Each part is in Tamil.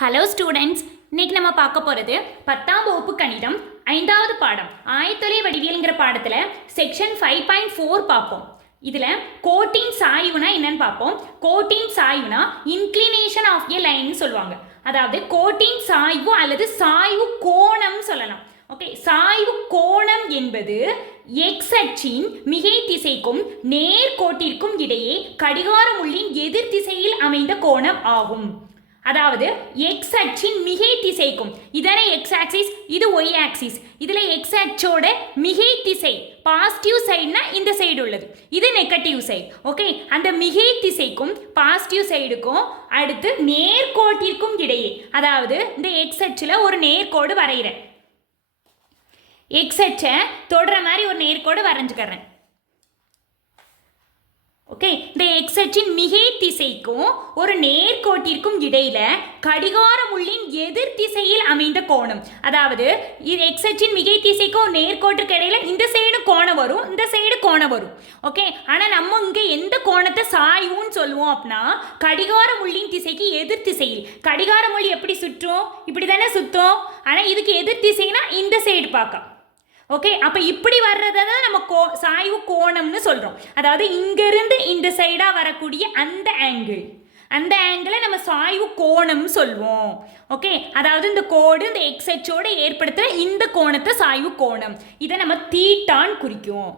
ஹலோ ஸ்டூடெண்ட்ஸ், இன்னைக்கு நம்ம பார்க்க போகிறது 10ஆம் வகுப்பு கணிதம் 5வது பாடம் ஆயத்தொலை வடிவியல்ங்கிற பாடத்தில் செக்ஷன் 5.4 பார்ப்போம். இதில் கோட்டின் சாய்வுனா என்னன்னு பார்ப்போம். கோட்டின் சாய்வுனா இன்க்ளினேஷன் ஆஃப் எ லைன் சொல்லுவாங்க. அதாவது கோட்டின் சாய்வு அல்லது சாய்வு கோணம் சொல்லலாம். ஓகே, சாய்வு கோணம் என்பது எக்ஸ் அச்சின் மிகை திசைக்கும் நேர்கோட்டிற்கும் இடையே கடிகார முள்ளின் எதிர் திசையில் அமைந்த கோணம் ஆகும். அதாவது எக்ஸ் அச்சின் மிகை திசைக்கும், இதனை எக்ஸ் ஆக்சிஸ், இது ஒய் ஆக்சிஸ். இதுல எக்ஸ் அச்சோட மிகை திசை பாசிட்டிவ் சைடுனா இந்த சைடு உள்ளது, இது நெகட்டிவ் சைடு. ஓகே, அந்த மிகை திசைக்கும் பாசிட்டிவ் சைடுக்கும் அடுத்து நேர்கோட்டிற்கும் இடையே, அதாவது இந்த எக்ஸ் அச்சில் ஒரு நேர்கோடு வரைகிறேன். எக்ஸ் அச்சை தொடுற மாதிரி ஒரு நேர்கோடு வரைஞ்சுக்கிறேன். ஓகே, இந்த எக்ஸ் அச்சின் மிகை திசைக்கும் ஒரு நேர்கோட்டிற்கும் இடையில கடிகார முள்ளின் எதிர் திசையில் அமைந்த கோணம். அதாவது இது எக்ஸ் அச்சின் மிகை திசைக்கும் நேர்கோட்டிற்கு இடையில இந்த சைடு கோணம் வரும், இந்த சைடு கோணம் வரும். ஓகே, ஆனால் நம்ம இங்கே எந்த கோணத்தை சாய்வுன்னு சொல்லுவோம் அப்படின்னா கடிகார முள்ளின் திசைக்கு எதிர் திசையில். கடிகார முள் எப்படி சுற்றும்? இப்படி தானே சுற்றும். ஆனால் இதுக்கு எதிர் திசைனா இந்த சைடு பார்க்க. ஓகே, அப்போ இப்படி வர்றதை தான் நம்ம சாய்வு கோணம்னு சொல்கிறோம். அதாவது இங்கிருந்து இந்த சைடாக வரக்கூடிய அந்த ஆங்கிளை நம்ம சாய்வு கோணம் சொல்வோம். ஓகே, அதாவது இந்த கோடு இந்த எக்ஸ் அச்சோட ஏற்படுத்துகிற இந்த கோணத்தை சாய்வு கோணம், இதை நம்ம தீட்டான்னு குறிக்கும்.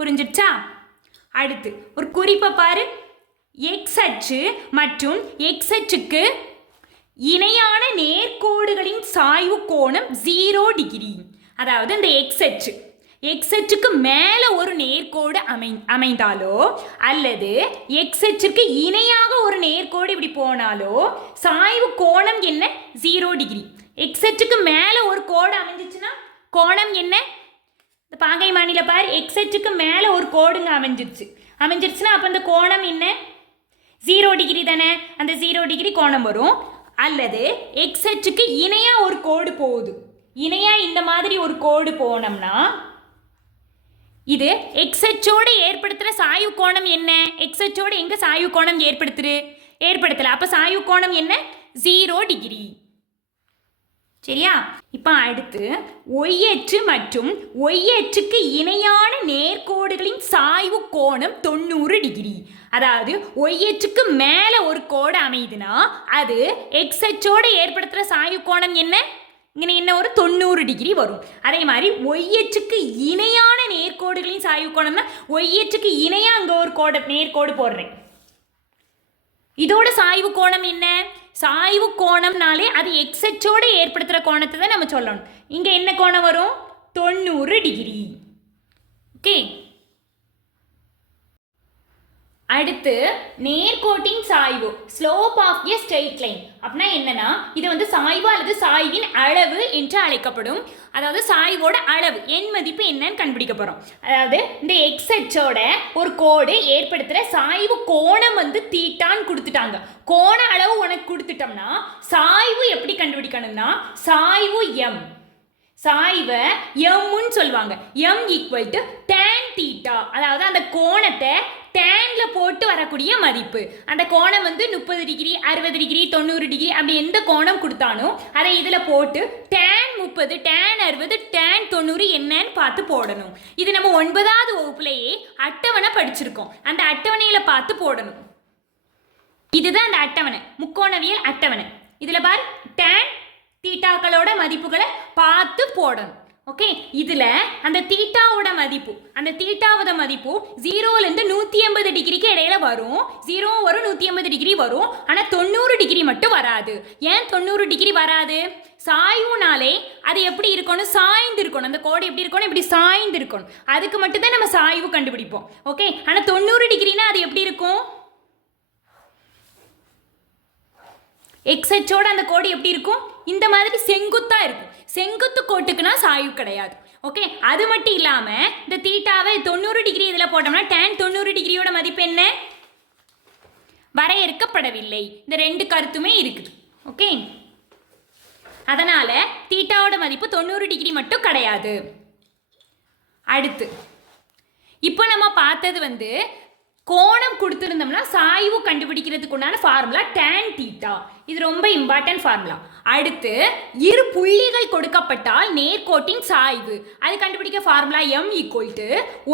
புரிஞ்சிடுச்சா? அடுத்து ஒரு குறிப்பை பாரு. எக்ஸ் அச்சு மற்றும் எக்ஸ் அச்சுக்கு இணையான நேர்கோடுகளின் சாய்வு கோணம் 0 டிகிரி. அதாவது இந்த எக்ஸ் அச்சுக்கு மேலே ஒரு நேர்கோடு அமைந்தாலோ அல்லது எக்ஸ் அச்சுக்கு இணையாக ஒரு நேர்கோடு இப்படி போனாலோ சாய்வு கோணம் என்ன? 0 டிகிரி. எக்ஸ் அச்சுக்கு மேலே ஒரு கோடு அமைஞ்சிச்சுன்னா கோணம் என்ன? இந்த பாகை மாநில பாரு, எக்ஸ் அச்சுக்கு மேலே ஒரு கோடுங்க அமைஞ்சிருச்சுன்னா அப்போ இந்த கோணம் என்ன? 0 டிகிரி தானே. அந்த 0 டிகிரி கோணம் வரும். அல்லது எக்ஸ் அச்சுக்கு இணையாக ஒரு கோடு போகுது, இணையா இந்த மாதிரி ஒரு கோடு போனோம்னா இது எக்ஸ் அச்சோடு ஏற்படுத்துகிற சாய்வு கோணம் என்ன? எக்ஸ் அச்சோடு எங்கே சாய்வு கோணம் ஏற்படுத்தலை. அப்போ சாய்வு கோணம் என்ன? 0 டிகிரி. சரியா? இப்போ அடுத்து ஒய் அச்சு மற்றும் ஒய் அச்சுக்கு இணையான நேர்கோடுகளின் சாய்வு கோணம் 90 டிகிரி. அதாவது ஒய் அச்சுக்கு மேலே ஒரு கோடு அமையுதுன்னா அது எக்ஸ் அச்சோடு ஏற்படுத்துகிற சாய்வு கோணம் என்ன? இங்கே என்ன ஒரு 90 டிகிரி வரும். அதே மாதிரி ஒய் அச்சுக்கு இணையான நேர்கோடுகளின் சாய்வு கோணம்னா ஒய் அச்சுக்கு இணையாக அங்கே ஒரு நேர்கோடு போடுறேன். இதோட சாய்வு கோணம் என்ன? சாய்வு கோணம்னாலே அது எக்ஸ் அச்சோட ஏற்படுத்துகிற கோணத்தை தான் நம்ம சொல்லணும். இங்கே என்ன கோணம் வரும்? 90 டிகிரி. ஓகே, அடுத்து நேர்கோட்டின் சாய்வு, slope of a straight line. அப்படின்னா என்னன்னா இது சாய்வு அல்லது சாய்வின் அளவு என்று அழைக்கப்படும். அதாவது சாய்வோட அளவு எண் மதிப்பு என்னன்னு கண்டுபிடிக்க போகிறோம். அதாவது இந்த எக்ஸ் அச்சோட ஒரு கோடு ஏற்படுத்துகிற சாய்வு கோணம் தீட்டான்னு கொடுத்துட்டாங்க. கோண அளவு உனக்கு கொடுத்துட்டோம்னா சாய்வு எப்படி கண்டுபிடிக்கணும்னா சாய்வு எம், சாய்வை எம்னு சொல்லுவாங்க. M equal to tan theta. அதாவது அந்த கோணத்தை டேன்ல போட்டு வரக்கூடிய மதிப்பு. அந்த கோணம் 30 டிகிரி, 60 டிகிரி, 90 டிகிரி, அப்படி எந்த கோணம் கொடுத்தாலும் அதை இதில் போட்டு டேன் 30, டேன் 60, டேன் 90 என்னன்னு பார்த்து போடணும். இது நம்ம 9வது வகுப்புலேயே அட்டவணை படிச்சிருக்கோம். அந்த அட்டவணையில் பார்த்து போடணும். இதுதான் அந்த அட்டவணை, முக்கோணவியல் அட்டவணை. இதில் பார், டேன் தீட்டாக்களோட மதிப்புகளை பார்த்து போடணும். ஓகே, இதில் அந்த தீட்டாவோட மதிப்பு, அந்த தீட்டாவோட மதிப்பு 0லேருந்து 180 டிகிரிக்கு இடையில வரும். 0 வரும், 180 டிகிரி வரும். ஆனால் 90 டிகிரி மட்டும் வராது. ஏன் 90 டிகிரி வராது? சாய்வுனாலே அது எப்படி இருக்கணும்? சாய்ந்து இருக்கணும். அந்த கோடு எப்படி இருக்கணும்? இப்படி சாய்ந்து இருக்கணும். அதுக்கு மட்டும்தான் நம்ம சாய்வு கண்டுபிடிப்போம். ஓகே, ஆனால் 90 டிகிரினா அது எப்படி இருக்கும்? எக்ஸ் அச்சோட அந்த கோடு எப்படி இருக்கும்? இந்த மாதிரி செங்குத்தா இருக்கும். செங்குத்து கோட்டுக்குனா சாய்வு கிடையாது. ஓகே, அது மட்டும் இல்லாமல் இந்த தீட்டாவை 90 டிகிரி இதில் போட்டோம்னா டேன் 90 டிகிரியோட மதிப்பு என்ன? வரையறுக்கப்படவில்லை. இந்த ரெண்டு கருத்துமே இருக்குது. ஓகே, அதனால தீட்டாவோட மதிப்பு 90 டிகிரி மட்டும் கிடையாது. அடுத்து இப்போ நம்ம பார்த்தது கோணம் கொடுத்துருந்தோம்னா சாய்வு கண்டுபிடிக்கிறதுக்கு உண்டான ஃபார்முலா tan தீட்டா. இது ரொம்ப இம்பார்ட்டன்ட் ஃபார்முலா. அடுத்து இரு புள்ளிகள் கொடுக்கப்பட்டால் நேர்கோட்டின் சாய்வு அது கண்டுபிடிக்க formula m = y2 -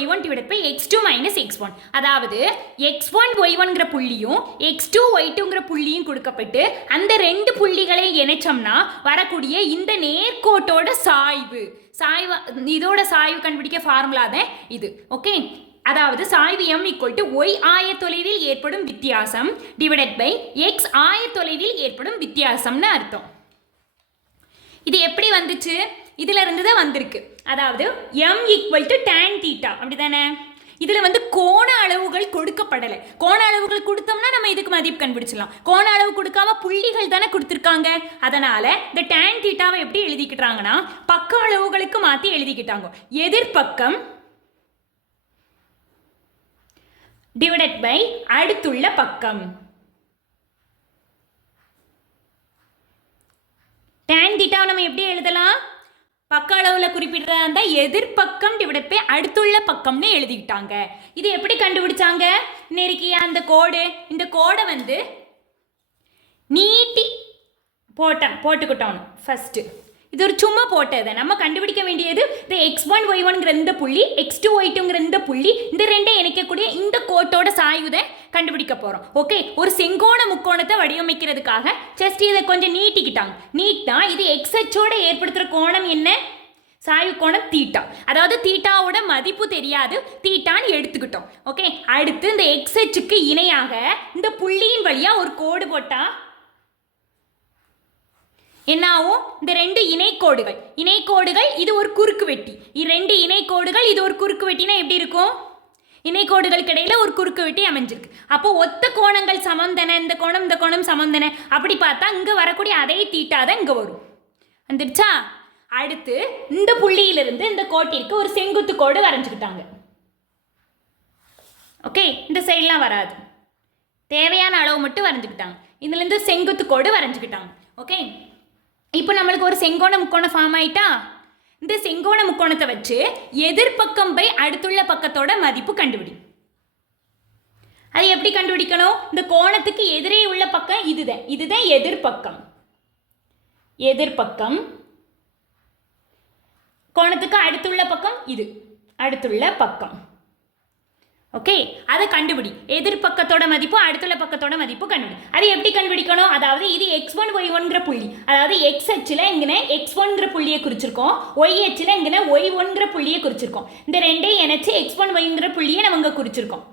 y1 / x2 - x1. அதாவது x1 y1ங்கிற புள்ளியும் x2 y2ங்கிற புள்ளியும் கொடுக்கப்பட்டு அந்த ரெண்டு புள்ளிகளை இணைச்சோம்னா வரக்கூடிய இந்த நேர்கோட்டோட சாய்வு இதோட சாய்வு கண்டுபிடிக்க ஃபார்முலா தான் இது. ஓகே, அதாவது சாய்வு m = y ஆயத்தொலைவில் ஏற்படும் வித்தியாசம் / x ஆயத்தொலைவில் ஏற்படும் வித்தியாசம்னு அர்த்தம். இது எப்படி வந்துச்சு? இதுல இருந்து தான் வந்திருக்கு. அதாவது m = tan தீட்டா, அப்படிதானே? இதுல வந்து கோண அளவுகள் கொடுக்கப்படலை. கோண அளவுகள் கொடுத்தோம்னா நம்ம இதுக்கு மதிப்பு கண்டுபிடிச்சிடலாம். கோண அளவு கொடுக்காம புள்ளிகள் தானே கொடுத்துருக்காங்க. அதனால இந்த tan தீட்டாவை எப்படி எழுதிக்கிட்டாங்கன்னா பக்க அளவுகளுக்கு மாற்றி எழுதிக்கிட்டாங்க. எதிர்பக்கம் / அடுத்துள்ள பக்கம். tan தீட்டாவை நம்ம எப்படி எழுதலாம்? பக்க அளவில் குறிப்பிடுறதா இருந்தால் எதிர்பக்கம் / அடுத்துள்ள பக்கம்னு எழுதிக்கிட்டாங்க. இது எப்படி கண்டுபிடிச்சாங்க? நெருக்கிய அந்த கோடு, இந்த கோடை வந்து நீட்டி போட்டுக்கிட்டோம் ஃபர்ஸ்ட். இது ஒரு சும்மா போட்டது. நம்ம கண்டுபிடிக்க வேண்டியது இந்த x1 y1ங்கிற இந்த புள்ளி, x2 y2ங்கிற இந்த புள்ளி, இந்த ரெண்டை இணைக்கக்கூடிய இந்த கோட்டோட சாய்வுதை கண்டுபிடிக்க போகிறோம். ஓகே, ஒரு செங்கோண முக்கோணத்தை வடிவமைக்கிறதுக்காக ஜஸ்ட் இதை கொஞ்சம் நீட்டிக்கிட்டாங்க. நீட்டா இது x அச்சோட ஏற்படுத்துகிற கோணம் என்ன? சாய்வு கோணம் தீட்டா. அதாவது தீட்டாவோட மதிப்பு தெரியாது, தீட்டான்னு எடுத்துக்கிட்டோம். ஓகே, அடுத்து இந்த x அச்சுக்கு இணையாக இந்த புள்ளியின் வழியாக ஒரு கோடு போட்டால் என்னாவும்? இந்த ரெண்டு இணைக்கோடுகள் இது ஒரு குறுக்கு வெட்டி. ரெண்டு இணைக்கோடுகள் இது ஒரு குறுக்கு வெட்டினா எப்படி இருக்கும்? இணைக்கோடுகளுக்கு இடையில ஒரு குறுக்கு வெட்டி அமைஞ்சிருக்கு. அப்போ ஒத்த கோணங்கள் சமம் தானே. இந்த கோணம் சமம் தானே. அப்படி பார்த்தா இங்க வரக்கூடிய அதே தீட்டா தான் இங்க வரும். வந்துடுச்சா? அடுத்து இந்த புள்ளியிலிருந்து இந்த கோட்டிற்கு ஒரு செங்குத்து கோடு வரைஞ்சுக்கிட்டாங்க. ஓகே, இந்த சைட்லாம் வராது, தேவையான அளவு மட்டும் வரைஞ்சுக்கிட்டாங்க. இதுல இருந்து செங்குத்து கோடு வரைஞ்சுக்கிட்டாங்க. ஓகே, இப்போ நம்மளுக்கு ஒரு செங்கோண முக்கோணம் ஃபார்ம் ஆயிட்டா? இந்த செங்கோண முக்கோணத்தை வச்சு எதிர்பக்கம் / அடுத்துள்ள பக்கத்தோட மதிப்பு கண்டுபிடி. அது எப்படி கண்டுபிடிக்கணும்? இந்த கோணத்துக்கு எதிரே உள்ள பக்கம் இதுதான் எதிர்பக்கம். கோணத்துக்கு அடுத்துள்ள பக்கம் இது அடுத்துள்ள பக்கம். ஓகே, அதை கண்டுபிடி. எதிர்பக்கத்தோட மதிப்பு அடுத்துள்ள பக்கத்தோட மதிப்பு கண்டுபிடி. அது எப்படி கண்டுபிடிக்கணும்? அதாவது இது x1 y1ங்கிற புள்ளி, அதாவது x அச்சில் இங்கே x1ங்கிற புள்ளியை குறிச்சிருக்கோம், y அச்சில் இங்கே y1ங்கிற புள்ளியை குறிச்சிருக்கோம். இந்த ரெண்டையும் இணைச்சு x1 yங்கிற புள்ளியை நம்ம இங்கே குறிச்சிருக்கோம்.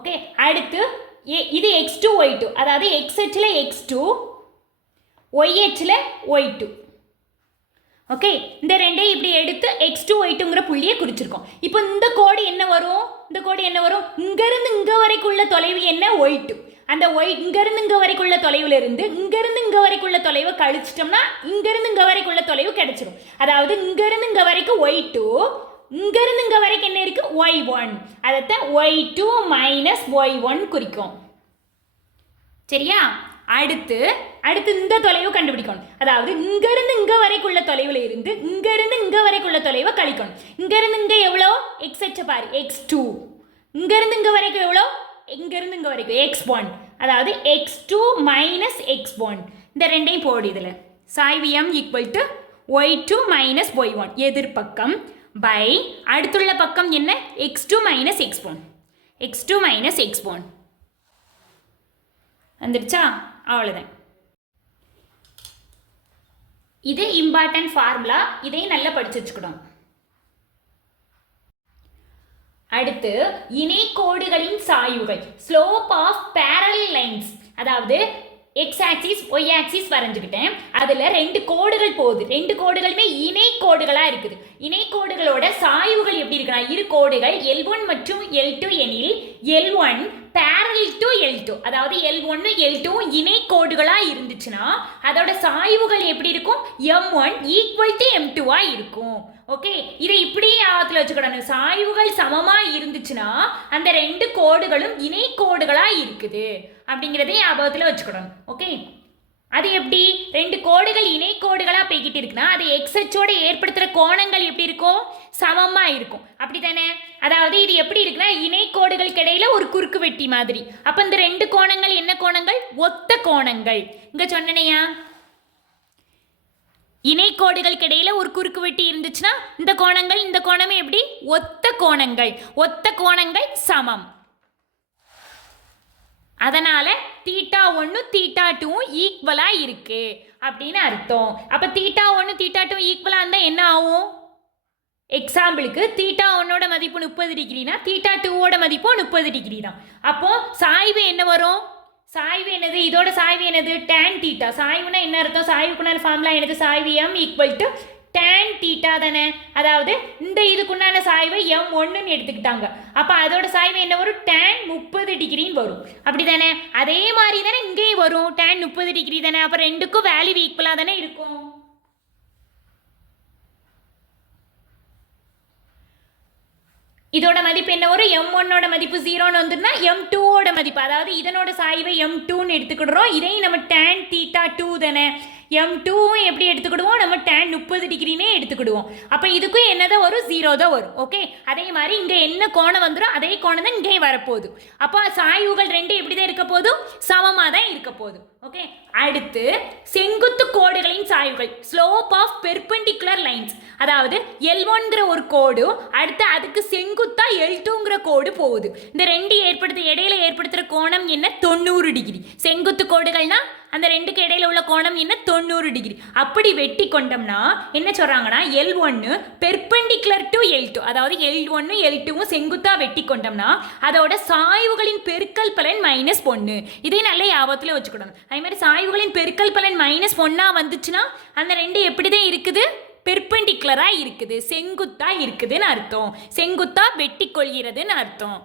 ஓகே, அடுத்து இது x2 y2, அதாவது x அச்சில் x2, y அச்சில் y2. ஓகே, இந்த ரெண்டையும் இப்படி எடுத்து x2 y2ங்கிற புள்ளியை குறிச்சிருக்கோம். இப்போ இந்த கோடு என்ன வரும்? இங்கிருந்து இங்க வரைக்குள்ள தொலைவு என்ன? y2. அந்த இங்கிருந்து இங்க வரைக்குள்ள தொலைவுல இருந்து இங்கிருந்து இங்க வரைக்குள்ள தொலைவை கழிச்சிட்டோம்னா இங்கிருந்து இங்க வரைக்குள்ள தொலைவு கிடைச்சிடும். அதாவது இங்கிருந்து இங்க வரைக்கும் y2, இங்கிருந்து இங்க வரைக்கும் என்ன இருக்கு? y1. அதைத்தான் y2 - y1 குறிக்கும். சரியா? அடுத்து இந்த தொலைவு கண்டுபிடிக்கணும். அதாவது இங்கிருந்து இங்க வரைக்குள்ள தொலைவுல இருந்து இங்கிருந்து இங்க வரைக்குள்ள தொலைவை கழிக்கணும். இங்கிருந்து இங்க எவ்வளோ? x அச்ச பாரு, x2. இங்கிருந்து இங்க வரைக்கும் எவ்வளோ? இங்கிருந்து இங்க வரைக்கும் x1. அதாவது x2 - x1. இந்த ரெண்டையும் போடு. இதில் சாய்வு m = y2 - y1 எதிர்பக்கம் / அடுத்துள்ள பக்கம் என்ன? x2 - x1. வந்துடுச்சா? அவ்வளோதான். இது இம்பார்ட்டன்ட் ஃபார்முலா, இதை நல்லா படிச்சு வச்சுக்கணும். அடுத்து இணைக்கோடுகளின் சாய்வுகள், ஸ்லோப் ஆஃப் பேரலல் லைன்ஸ். அதாவது எக்ஸ் ஆக்சிஸ் ஒய் ஆக்சிஸ் வரைஞ்சுக்கிட்டேன். அதில் ரெண்டு கோடுகள் போகுது, ரெண்டு கோடுகளுமே இணைக்கோடுகளாக இருக்குது. இணைக்கோடுகளோட சாய்வுகள் எப்படி இருக்குன்னா, இரு கோடுகள் L1 மற்றும் L2 எனில் L1 parallel to L2, அதாவது L1 L2 இணைக்கோடுகளாக இருந்துச்சுன்னா அதோட சாய்வுகள் எப்படி இருக்கும்? M1 ஈக்குவல் டு M2 இருக்கும். ஓகே, இதை இப்படியே ஆபத்தில் வச்சுக்கணும். சாய்வுகள் சமமாக இருந்துச்சுன்னா அந்த ரெண்டு கோடுகளும் இணைக்கோடுகளாக இருக்குது அப்படிங்கிறதே ஞாபகத்தில் வச்சுக்கணும். ஓகே, அது எப்படி? ரெண்டு கோடுகள் இணைக்கோடுகளாக போய்கிட்டு இருக்குன்னா அது எக்ஸ் அச்சோட ஏற்படுத்துகிற கோணங்கள் எப்படி இருக்கும்? சமமா இருக்கும் அப்படித்தானே. அதாவது இது எப்படி இருக்குன்னா இணைக்கோடுகளுக்கு இடையில ஒரு குறுக்கு வெட்டி மாதிரி. அப்ப இந்த ரெண்டு கோணங்கள் என்ன கோணங்கள்? ஒத்த கோணங்கள். இங்க சொன்னனையா இணைக்கோடுகளுக்கு இடையில ஒரு குறுக்கு வெட்டி இருந்துச்சுன்னா இந்த கோணங்கள் இந்த கோணமே எப்படி? ஒத்த கோணங்கள். ஒத்த கோணங்கள் சமம். அதனால தீட்டா 1 தீட்டா 2 ஈக்குவலா இருக்கு அப்படின்னு அர்த்தம். அப்ப தீட்டா 1 தீட்டா 2 ஈக்குவலா இருந்தா என்ன ஆகும்? எக்ஸாம்பிளுக்கு தீட்டா 1ஓட மதிப்பு 30 டிகிரினா தீட்டா 2ஓட மதிப்பு 30 டிகிரி தான். அப்போ சாய்வு என்ன வரும்? சாய்வு என்னது? இதோட சாய்வு என்னது? tan theta. சாய்வுனா என்ன அர்த்தம்? சாய்வுக்குண்டான ஃபார்முலா என்னது? சாய்வு m equal to tan theta தானே. அதாவது இந்த இதுக்குண்டான சாய்வை m1ன்னு எடுத்துக்கிட்டாங்க. அப்போ அதோட சாய்வு என்ன வரும்? tan 30 டிகிரின்னு வரும். அப்படி தானே. அதே மாதிரி தானே இங்கேயும் வரும். tan 30 டிகிரி தானே. அப்போ ரெண்டுக்கும் வேல்யூ ஈக்குவலாக தானே இருக்கும். இதோட மதிப்பு என்ன வரும்? m1ஓட மதிப்பு 0ன்னு வந்துருன்னா m2ஓட மதிப்பு, அதாவது இதனோட சாய்வை m2ன்னு எடுத்துக்கிடுறோம். இதையும் நம்ம tan தீட்டா 2 தானே. m2வும் எப்படி எடுத்துக்கிடுவோம்? நம்ம tan 30 டிகிரினே எடுத்துக்கிடுவோம். அப்போ இதுக்கும் என்னதான் வரும்? 0 தான் வரும். ஓகே. அதே மாதிரி இங்கே என்ன கோணம் வந்துடும் அதே கோணம் தான் இங்கேயும் வரப்போகுது. அப்போ சாய்வுகள் ரெண்டு எப்படி தான் இருக்க போதும்? சமமாக தான் இருக்க போதும். ஓகே. அடுத்து செங்குத்து கோடுகளின் சாய்வுகள், ஸ்லோப் ஆஃப் பெர்பெண்டிகுலர் லைன்ஸ். அதாவது L1ங்கிற ஒரு கோடு அடுத்து அதுக்கு செங்குத்தா L2ங்கிற கோடு போகுது. இந்த ரெண்டு இடையில ஏற்படுத்துகிற கோணம் என்ன? 90 டிகிரி. செங்குத்து கோடுகள்னா அந்த ரெண்டுக்கு இடையில உள்ள கோணம் என்ன? 90 டிகிரி. அப்படி வெட்டி கொண்டோம்னா என்ன சொல்றாங்கன்னா L1 பெர்பெண்டிகுலர் டு L2, அதாவது L1 L2வும் செங்குத்தா வெட்டி கொண்டோம்னா அதோட சாய்வுகளின் பெருக்கல் பலன் -1. இதை நல்ல ஞாபகத்தில் வச்சுக்கணும். அதே மாதிரி சாய்வுகளின் பெருக்கல் பலன் -1 வந்துச்சுன்னா அந்த ரெண்டு எப்படிதான் இருக்குது? பெர்பெண்டிகுலரா இருக்குது, செங்குத்தா இருக்குதுன்னு அர்த்தம். செங்குத்தா வெட்டி கொள்கிறதுன்னு அர்த்தம்.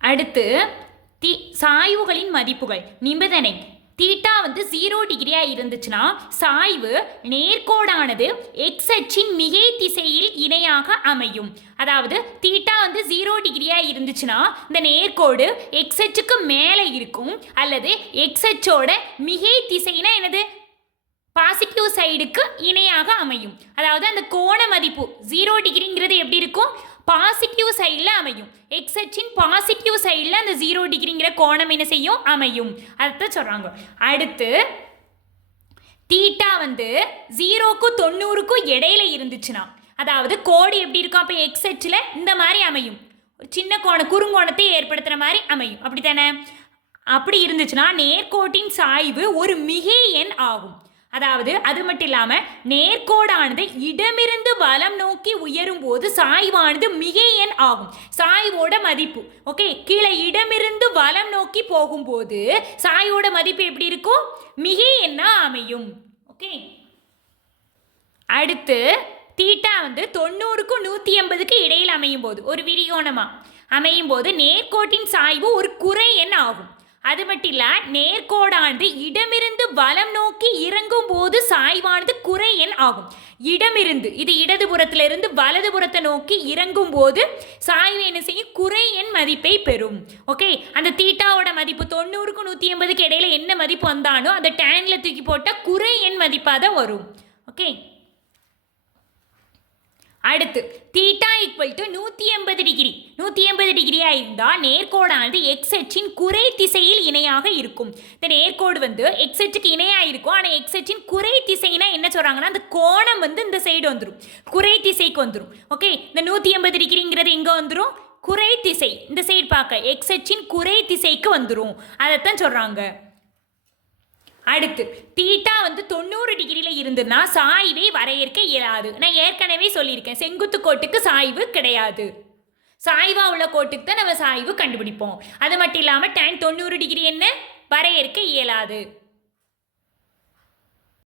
அடுத்து சாய்வுகளின் மதிப்புகள். நிபந்தனை தீட்டா 0 டிகிரியா இருந்துச்சுன்னா சாய்வு நேர்கோடானது எக்ஸ் அச்சின் மிகை திசையில் இணையாக அமையும். அதாவது தீட்டா 0 டிகிரியா இருந்துச்சுன்னா இந்த நேர்கோடு எக்ஸ் அச்சுக்கு மேலே இருக்கும் அல்லது எக்ஸ் அச்சோட மிகை திசைனா என்னது? பாசிட்டிவ் சைடுக்கு இணையாக அமையும். அதாவது அந்த கோண மதிப்பு 0 டிகிரிங்கிறது எப்படி இருக்கும்? பாசிட்டிவ் சைடில் அமையும். எக்ஸ் அச்சின் பாசிட்டிவ் சைடில் அந்த 0 டிகிரிங்கிற கோணம் என்ன செய்யும்? அமையும். அதைத்தான் சொல்கிறாங்க. அடுத்து தீட்டா 0க்கும் 90க்கும் இடையில இருந்துச்சுன்னா அதாவது கோடு எப்படி இருக்கும்? அப்போ எக்ஸ் அச்சில் இந்த மாதிரி அமையும். ஒரு சின்ன குறுங்கோணத்தை ஏற்படுத்துகிற மாதிரி அமையும். அப்படி தானே. அப்படி இருந்துச்சுன்னா நேர்கோட்டின் சாய்வு ஒரு மிகை எண் ஆகும். அதாவது அது மட்டும் இல்லாமல் நேர்கோடானது இடமிருந்து வலம் நோக்கி உயரும் போது சாய்வானது மிகை எண் ஆகும். சாய்வோட மதிப்பு ஓகே கீழே இடமிருந்து வலம் நோக்கி போகும்போது சாய்வோட மதிப்பு எப்படி இருக்கும்? மிகை எண்ணா அமையும். ஓகே. அடுத்து தீட்டா 90க்கும் 180க்கு இடையில் அமையும் போது ஒரு விரிகோணமா அமையும் போது நேர்கோட்டின் சாய்வு ஒரு குறை எண் ஆகும். அது மட்டும் இல்ல நேர்கோடானது இடமிருந்து வலம் நோக்கி இறங்கும் போது சாய்வானது குறை எண் ஆகும். இடமிருந்து இது இடதுபுறத்திலிருந்து வலதுபுறத்தை நோக்கி இறங்கும் போது சாய்வு என்ன செய்யும்? குறை எண் மதிப்பை பெறும். ஓகே. அந்த தீட்டாவோட மதிப்பு 90க்கும் 180க்கு இடையில என்ன மதிப்பு வந்தானோ அந்த டேன்ல தூக்கி போட்டால் குறை எண் மதிப்பாக தான் வரும். ஓகே. அடுத்து தீட்டா ஈக்குவல் டு 180 டிகிரி. 180 டிகிரியா இருந்தால் நேர்கோடானது எக்ஸ் அச்சின் குறை திசையில் இணையாக இருக்கும். இந்த நேர்கோடு எக்ஸ் அச்சுக்கு இணையாக இருக்கும். ஆனால் எக்ஸ் அச்சின் குறை திசைனா என்ன சொல்கிறாங்கன்னா அந்த கோணம் இந்த சைடு வந்துடும், குறை திசைக்கு வந்துடும். ஓகே. இந்த 180 டிகிரிங்கிறது எங்கே வந்துடும்? குறை திசை. இந்த சைடு பார்க்க எக்ஸ் அச்சின் குறை திசைக்கு வந்துடும். அதைத்தான் சொல்கிறாங்க. அடுத்து தீட்டா 90 டிகிரியில் இருந்துன்னா சாய்வை வரையறுக்க இயலாது. நான் ஏற்கனவே சொல்லியிருக்கேன், செங்குத்து கோட்டுக்கு சாய்வு கிடையாது. சாய்வா உள்ள கோட்டுக்கு தான் நம்ம சாய்வு கண்டுபிடிப்போம். அது மட்டும் இல்லாமல் tan 90 டிகிரி என்ன? வரையறுக்க இயலாது.